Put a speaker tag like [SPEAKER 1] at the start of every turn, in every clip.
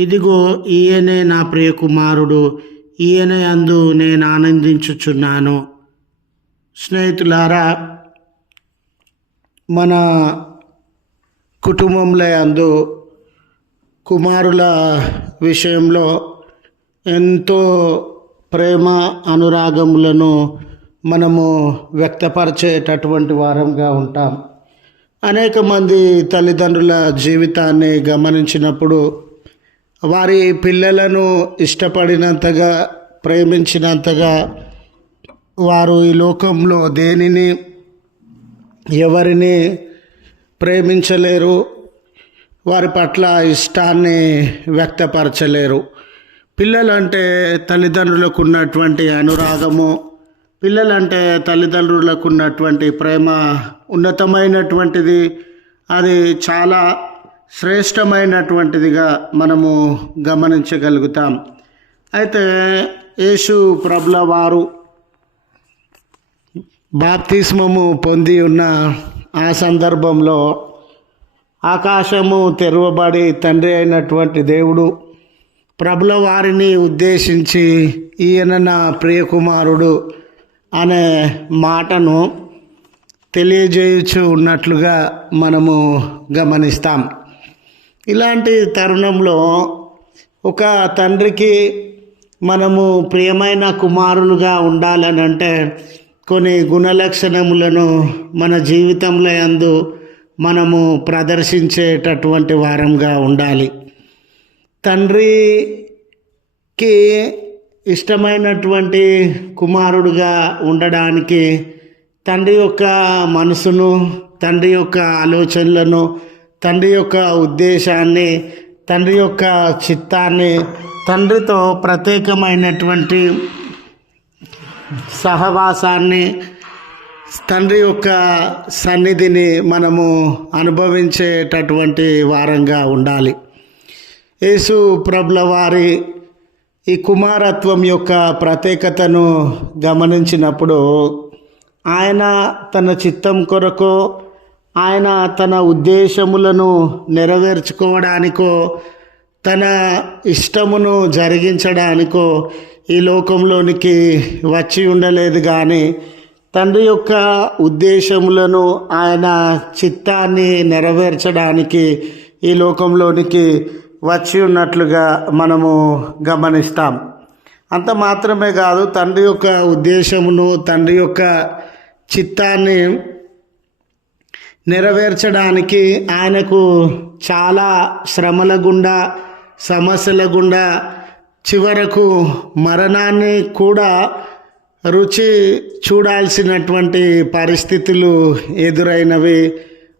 [SPEAKER 1] ఇదిగో ఈయనే నా ప్రియ కుమారుడు ఈయనే అందు నేను ఆనందించుచున్నాను. స్నేహితులారా మన కుటుంబంలో అందు కుమారుల విషయంలో ఎంతో ప్రేమ అనురాగములను మనము వ్యక్తపరిచేటటువంటి వారంగా ఉంటాం. అనేక మంది తల్లిదండ్రుల జీవితాన్ని గమనించినప్పుడు వారి పిల్లలను ఇష్టపడినంతగా ప్రేమించినంతగా వారు ఈ లోకంలో దేనిని ఎవరిని ప్రేమించలేరు వారి పట్ల ఇష్టాన్ని వ్యక్తపరచలేరు. పిల్లలంటే తల్లిదండ్రులకు ఉన్నటువంటి అనురాగము పిల్లలంటే తల్లిదండ్రులకు ఉన్నటువంటి ప్రేమ ఉన్నతమైనటువంటిది. అది చాలా శ్రేష్టమైనటువంటిదిగా మనము గమనించగలుగుతాం. అయితే యేసు ప్రభుల వారు బాప్తిస్మము పొంది ఉన్న ఆ సందర్భంలో ఆకాశము తెరవబడి తండ్రి అయినటువంటి దేవుడు ప్రభుల వారిని ఉద్దేశించి ఈయన నా ప్రియకుమారుడు అనే మాటను తెలియజేయుచు ఉన్నట్లుగా మనము గమనిస్తాం. ఇలాంటి తరుణంలో ఒక తండ్రికి మనము ప్రియమైన కుమారులుగా ఉండాలని అంటే కొన్ని గుణలక్షణములను మన జీవితంలో అందు మనము ప్రదర్శించేటటువంటి వారంగా ఉండాలి. తండ్రికి ఇష్టమైనటువంటి కుమారుడుగా ఉండడానికి తండ్రి యొక్క మనసును తండ్రి యొక్క ఆలోచనలను తండ్రి యొక్క ఉద్దేశాన్ని తండ్రి యొక్క చిత్తాన్ని తండ్రితో ప్రత్యేకమైనటువంటి సహవాసాన్ని తండ్రి యొక్క సన్నిధిని మనము అనుభవించేటటువంటి వారంగా ఉండాలి. యేసు ప్రభుల వారి ఈ కుమారత్వం యొక్క ప్రత్యేకతను గమనించినప్పుడు ఆయన తన చిత్తం కొరకు ఆయన తన ఉద్దేశములను నెరవేర్చుకోవడానికో తన ఇష్టమును జరిగించడానికో ఈ లోకంలోనికి వచ్చి ఉండలేదు కానీ తండ్రి యొక్క ఉద్దేశములను ఆయన చిత్తాన్ని నెరవేర్చడానికి ఈ లోకంలోనికి వచ్చి ఉన్నట్లుగా మనము గమనిస్తాం. అంత మాత్రమే కాదు తండ్రి యొక్క ఉద్దేశమును తండ్రి యొక్క చిత్తాన్ని నెరవేర్చడానికి ఆయనకు చాలా శ్రమల గుండా సమస్యల గుండా చివరకు మరణాన్ని కూడా రుచి చూడాల్సినటువంటి పరిస్థితులు ఎదురైనవి.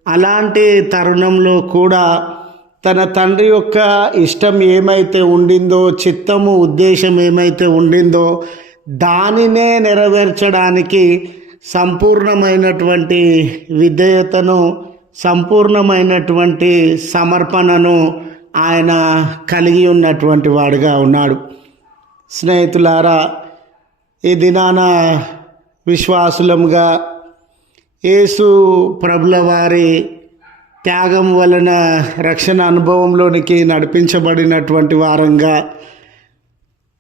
[SPEAKER 1] అలాంటి తరుణంలో కూడా తన తండ్రి యొక్క ఇష్టం ఏమైతే ఉండిందో చిత్తము ఉద్దేశం ఏమైతే ఉండిందో దానినే నెరవేర్చడానికి సంపూర్ణమైనటువంటి విధేయతను సంపూర్ణమైనటువంటి సమర్పణను ఆయన కలిగి ఉన్నటువంటి వాడుగా ఉన్నాడు. స్నేహితులారా ఈ దినాన విశ్వాసులముగా యేసు ప్రభుల వారి త్యాగం వలన రక్షణ అనుభవంలోనికి నడిపించబడినటువంటి వారంగా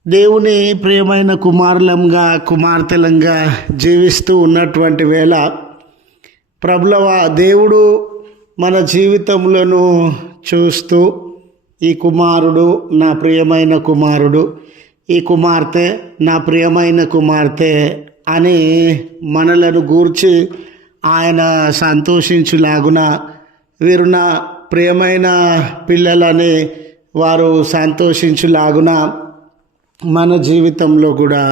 [SPEAKER 1] దేవుని ప్రియమైన కుమారులంగా కుమార్తెలంగా జీవిస్తూ ఉన్నటువంటి వేళ ప్రభులవ దేవుడు మన జీవితములను చూస్తూ ఈ కుమారుడు నా ప్రియమైన కుమారుడు ఈ కుమార్తె నా ప్రియమైన కుమార్తె అని మనలను గూర్చి ఆయన సంతోషించులాగున వీరు నా ప్రియమైన పిల్లలని వారు సంతోషించులాగున మన జీవితంలో కూడా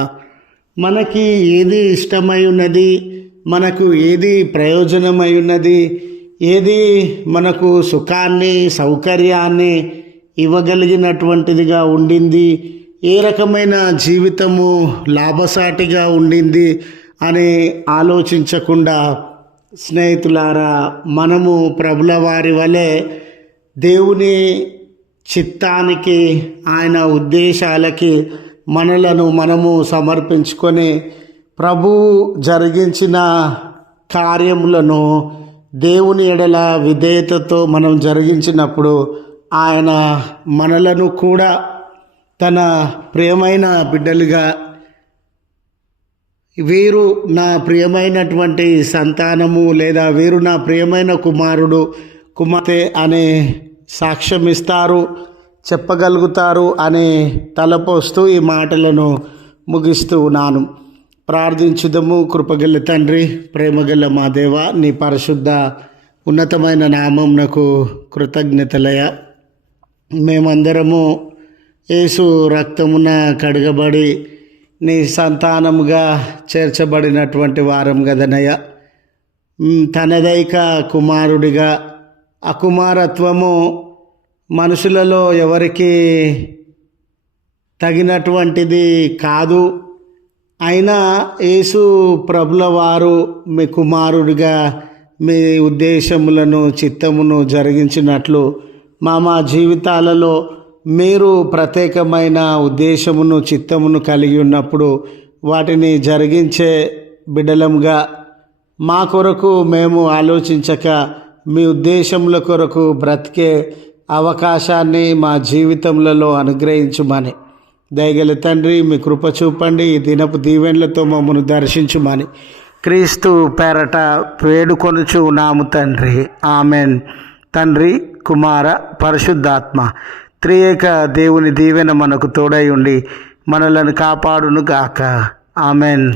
[SPEAKER 1] మనకి ఏది ఇష్టమై ఉన్నది మనకు ఏది ప్రయోజనమై ఉన్నది ఏది మనకు సుఖాన్ని సౌకర్యాన్ని ఇవ్వగలిగినటువంటిదిగా ఉండింది ఏ రకమైన జీవితము లాభసాటిగా ఉండింది అని ఆలోచించకుండా స్నేహితులారా మనము ప్రభుల వారి వలె దేవుని చిత్తానికి ఆయన ఉద్దేశాలకి మనలను మనము సమర్పించుకొని ప్రభు జరిగించిన కార్యములను దేవుని ఎడల విధేయతతో మనం జరిగించినప్పుడు ఆయన మనలను కూడా తన ప్రియమైన బిడ్డలుగా వీరు నా ప్రియమైనటువంటి సంతానము లేదా వీరు నా ప్రియమైన కుమారుడు కుమార్తె అనే సాక్ష్యం ఇస్తారు చెప్పగలుగుతారు అని తలపోస్తూ ఈ మాటలను ముగిస్తూ ఉన్నాను. ప్రార్థించుదము కృపగల తండ్రి ప్రేమగల మా దేవ నీ పరిశుద్ధ ఉన్నతమైన నామం నాకు కృతజ్ఞతలయ. మేమందరము యేసు రక్తమున కడగబడి నీ సంతానముగా చేర్చబడినటువంటి వారం కదనయ్య తనదైక కుమారుడిగా అకుమారత్వము మనుషులలో ఎవరికి తగినటువంటిది కాదు. అయినా యేసు ప్రభుల వారు మీ కుమారుడిగా మీ ఉద్దేశములను చిత్తమును జరిగించినట్లు మా మా జీవితాలలో మీరు ప్రత్యేకమైన ఉద్దేశమును చిత్తమును కలిగి ఉన్నప్పుడు వాటిని జరిగించే బిడలముగా మా కొరకు మేము ఆలోచించక మీ ఉద్దేశముల కొరకు బ్రతికే అవకాశాన్ని మా జీవితములలో అనుగ్రహించుమని. దయగల తండ్రి మీ కృప చూపండి. ఈ దినపు దీవెనలతో మమ్మను దర్శించుమని. క్రీస్తు పేరట వేడుకొనుచు నాము తండ్రి. ఆమెన్. తండ్రి కుమార పరిశుద్ధాత్మ త్రియేక దేవుని దీవెన మనకు తోడై ఉండి మనలను కాపాడును గాక ఆమెన్.